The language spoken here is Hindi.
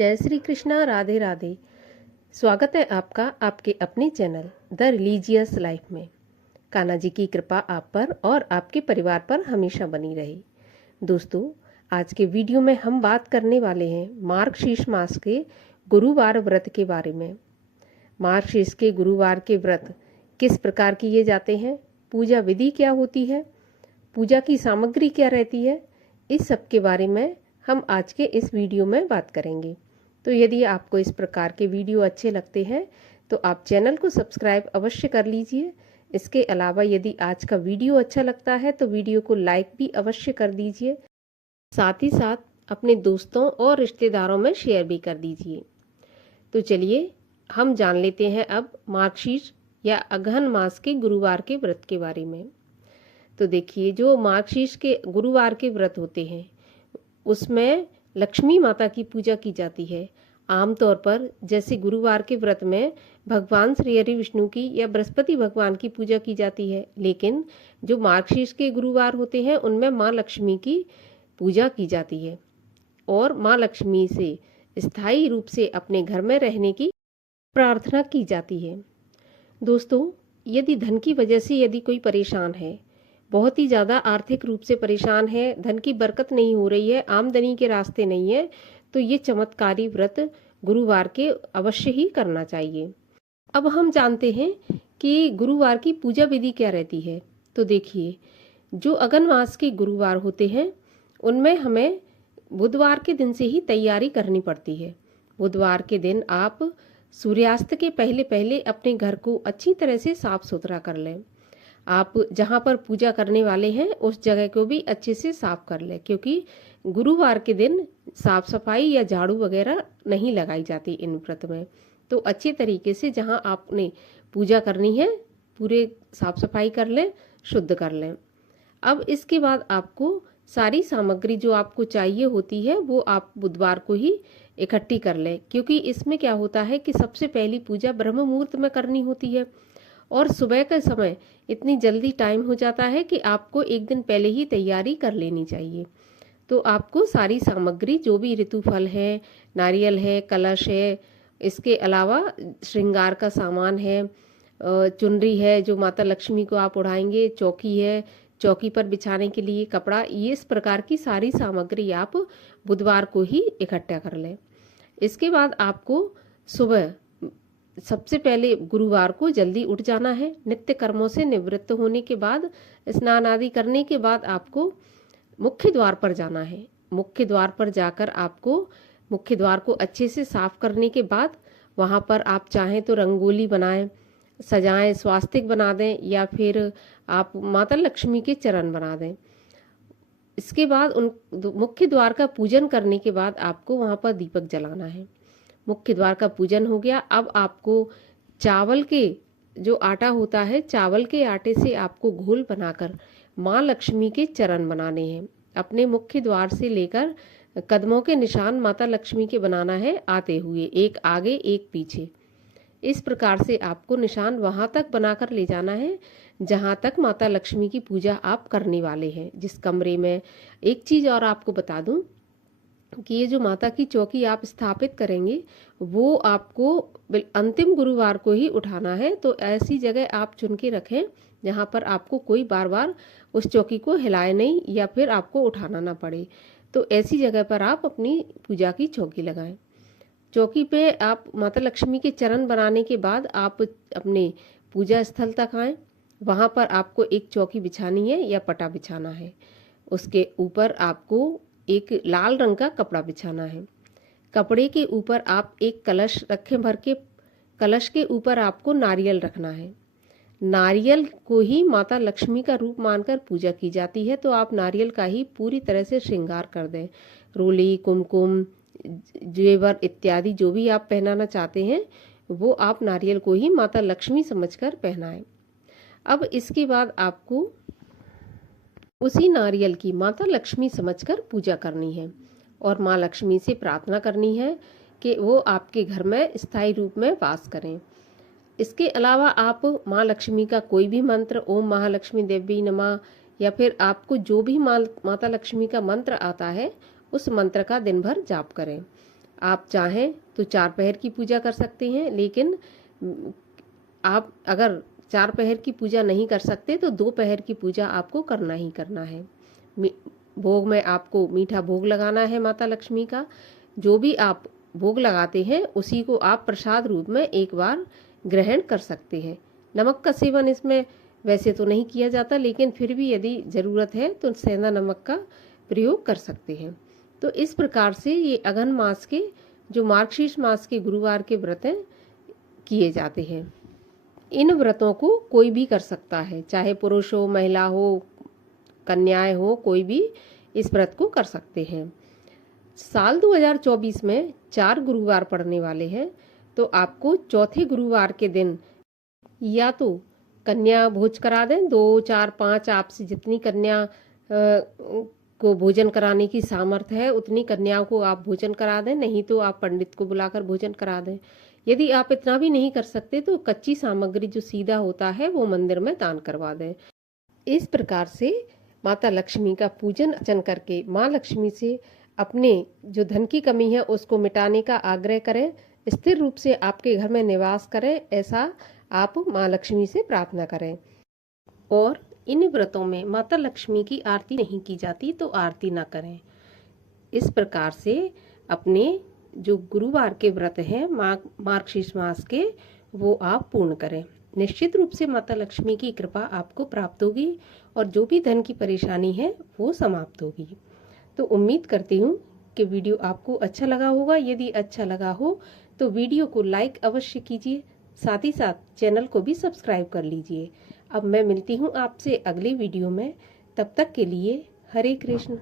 जय श्री कृष्णा, राधे राधे। स्वागत है आपका आपके अपने चैनल द रिलीजियस लाइफ में। कान्हा जी की कृपा आप पर और आपके परिवार पर हमेशा बनी रहे। दोस्तों, आज के वीडियो में हम बात करने वाले हैं मार्गशीर्ष मास के गुरुवार व्रत के बारे में। मार्गशीर्ष के गुरुवार के व्रत किस प्रकार किए जाते हैं, पूजा विधि क्या होती है, पूजा की सामग्री क्या रहती है, इस सब के बारे में हम आज के इस वीडियो में बात करेंगे। तो यदि आपको इस प्रकार के वीडियो अच्छे लगते हैं तो आप चैनल को सब्सक्राइब अवश्य कर लीजिए। इसके अलावा यदि आज का वीडियो अच्छा लगता है तो वीडियो को लाइक भी अवश्य कर दीजिए। साथ ही साथ अपने दोस्तों और रिश्तेदारों में शेयर भी कर दीजिए। तो चलिए हम जान लेते हैं अब मार्गशीर्ष या अगहन मास के गुरुवार के व्रत के बारे में। तो देखिए, जो मार्गशीर्ष के गुरुवार के व्रत होते हैं उसमें लक्ष्मी माता की पूजा की जाती है। आमतौर पर जैसे गुरुवार के व्रत में भगवान श्री हरि विष्णु की या बृहस्पति भगवान की पूजा की जाती है, लेकिन जो मार्गशीर्ष के गुरुवार होते हैं उनमें माँ लक्ष्मी की पूजा की जाती है और माँ लक्ष्मी से स्थायी रूप से अपने घर में रहने की प्रार्थना की जाती है। दोस्तों, यदि धन की वजह से यदि कोई परेशान है, बहुत ही ज़्यादा आर्थिक रूप से परेशान है, धन की बरकत नहीं हो रही है, आमदनी के रास्ते नहीं है, तो ये चमत्कारी व्रत गुरुवार के अवश्य ही करना चाहिए। अब हम जानते हैं कि गुरुवार की पूजा विधि क्या रहती है। तो देखिए, जो अगहन मास के गुरुवार होते हैं उनमें हमें बुधवार के दिन से ही तैयारी करनी पड़ती है। बुधवार के दिन आप सूर्यास्त के पहले पहले अपने घर को अच्छी तरह से साफ सुथरा कर लें। आप जहाँ पर पूजा करने वाले हैं उस जगह को भी अच्छे से साफ कर लें, क्योंकि गुरुवार के दिन साफ सफाई या झाड़ू वगैरह नहीं लगाई जाती इन व्रत में। तो अच्छे तरीके से जहाँ आपने पूजा करनी है पूरे साफ सफाई कर लें, शुद्ध कर लें। अब इसके बाद आपको सारी सामग्री जो आपको चाहिए होती है वो आप बुधवार को ही इकट्ठी कर लें, क्योंकि इसमें क्या होता है कि सबसे पहली पूजा ब्रह्म मुहूर्त में करनी होती है और सुबह का समय इतनी जल्दी टाइम हो जाता है कि आपको एक दिन पहले ही तैयारी कर लेनी चाहिए। तो आपको सारी सामग्री जो भी ऋतुफल है, नारियल है, कलश है, इसके अलावा श्रृंगार का सामान है, चुनरी है जो माता लक्ष्मी को आप उड़ाएंगे, चौकी है, चौकी पर बिछाने के लिए कपड़ा, ये इस प्रकार की सारी सामग्री आप बुधवार को ही इकट्ठा कर लें। इसके बाद आपको सुबह सबसे पहले गुरुवार को जल्दी उठ जाना है। नित्य कर्मों से निवृत्त होने के बाद, स्नान आदि करने के बाद आपको मुख्य द्वार पर जाना है। मुख्य द्वार पर जाकर आपको मुख्य द्वार को अच्छे से साफ करने के बाद वहाँ पर आप चाहें तो रंगोली बनाएं, सजाएं, स्वास्तिक बना दें या फिर आप माता लक्ष्मी के चरण बना दें। इसके बाद उन मुख्य द्वार का पूजन करने के बाद आपको वहाँ पर दीपक जलाना है। मुख्य द्वार का पूजन हो गया। अब आपको चावल के जो आटा होता है, चावल के आटे से आपको घोल बनाकर माँ लक्ष्मी के चरण बनाने हैं। अपने मुख्य द्वार से लेकर कदमों के निशान माता लक्ष्मी के बनाना है, आते हुए एक आगे एक पीछे। इस प्रकार से आपको निशान वहां तक बनाकर ले जाना है जहां तक माता लक्ष्मी की पूजा आप करने वाले हैं, जिस कमरे में। एक चीज और आपको बता दूं कि ये जो माता की चौकी आप स्थापित करेंगे वो आपको अंतिम गुरुवार को ही उठाना है। तो ऐसी जगह आप चुन के रखें जहाँ पर आपको कोई बार बार उस चौकी को हिलाए नहीं या फिर आपको उठाना ना पड़े। तो ऐसी जगह पर आप अपनी पूजा की चौकी लगाएं। चौकी पे आप माता लक्ष्मी के चरण बनाने के बाद आप अपने पूजा स्थल तक आएँ। वहाँ पर आपको एक चौकी बिछानी है या पटा बिछाना है। उसके ऊपर आपको एक लाल रंग का कपड़ा बिछाना है। कपड़े के ऊपर आप एक कलश रखें भर के। कलश के ऊपर आपको नारियल रखना है। नारियल को ही माता लक्ष्मी का रूप मानकर पूजा की जाती है, तो आप नारियल का ही पूरी तरह से श्रृंगार कर दें। रोली, कुमकुम, जेवर इत्यादि जो भी आप पहनाना चाहते हैं वो आप नारियल को ही माता लक्ष्मी समझकर पहनाएं। अब इसके बाद आपको उसी नारियल की माता लक्ष्मी समझकर पूजा करनी है और माँ लक्ष्मी से प्रार्थना करनी है कि वो आपके घर में स्थायी रूप में वास करें। इसके अलावा आप माँ लक्ष्मी का कोई भी मंत्र, ओम महालक्ष्मी देवी नमः, या फिर आपको जो भी माता लक्ष्मी का मंत्र आता है उस मंत्र का दिन भर जाप करें। आप चाहें तो 4 पहर की पूजा कर सकते हैं, लेकिन आप अगर 4 पहर की पूजा नहीं कर सकते तो 2 पहर की पूजा आपको करना ही करना है। भोग में आपको मीठा भोग लगाना है माता लक्ष्मी का। जो भी आप भोग लगाते हैं उसी को आप प्रसाद रूप में एक बार ग्रहण कर सकते हैं। नमक का सेवन इसमें वैसे तो नहीं किया जाता, लेकिन फिर भी यदि ज़रूरत है तो सेंधा नमक का प्रयोग कर सकते हैं। तो इस प्रकार से ये अघन मास के जो मार्गशीर्ष मास के गुरुवार के व्रत किए जाते हैं। इन व्रतों को कोई भी कर सकता है, चाहे पुरुष हो, महिला हो, कन्याएं हो, कोई भी इस व्रत को कर सकते हैं। साल 2024 में 4 गुरुवार पड़ने वाले हैं, तो आपको चौथे गुरुवार के दिन या तो कन्या भोज करा दें, 2, 4, 5 आपसे जितनी कन्या को भोजन कराने की सामर्थ्य है उतनी कन्याओं को आप भोजन करा दें, नहीं तो आप पंडित को बुलाकर भोजन करा दें। यदि आप इतना भी नहीं कर सकते तो कच्ची सामग्री जो सीधा होता है वो मंदिर में दान करवा दें। इस प्रकार से माता लक्ष्मी का पूजन अर्चन करके माँ लक्ष्मी से अपने जो धन की कमी है उसको मिटाने का आग्रह करें, स्थिर रूप से आपके घर में निवास करें, ऐसा आप माँ लक्ष्मी से प्रार्थना करें। और इन व्रतों में माता लक्ष्मी की आरती नहीं की जाती तो आरती ना करें। इस प्रकार से अपने जो गुरुवार के व्रत हैं मार्गशीर्ष मास के, वो आप पूर्ण करें। निश्चित रूप से माता लक्ष्मी की कृपा आपको प्राप्त होगी और जो भी धन की परेशानी है वो समाप्त होगी। तो उम्मीद करती हूँ कि वीडियो आपको अच्छा लगा होगा। यदि अच्छा लगा हो तो वीडियो को लाइक अवश्य कीजिए, साथ ही साथ चैनल को भी सब्सक्राइब कर लीजिए। अब मैं मिलती हूँ आपसे अगली वीडियो में, तब तक के लिए हरे कृष्ण।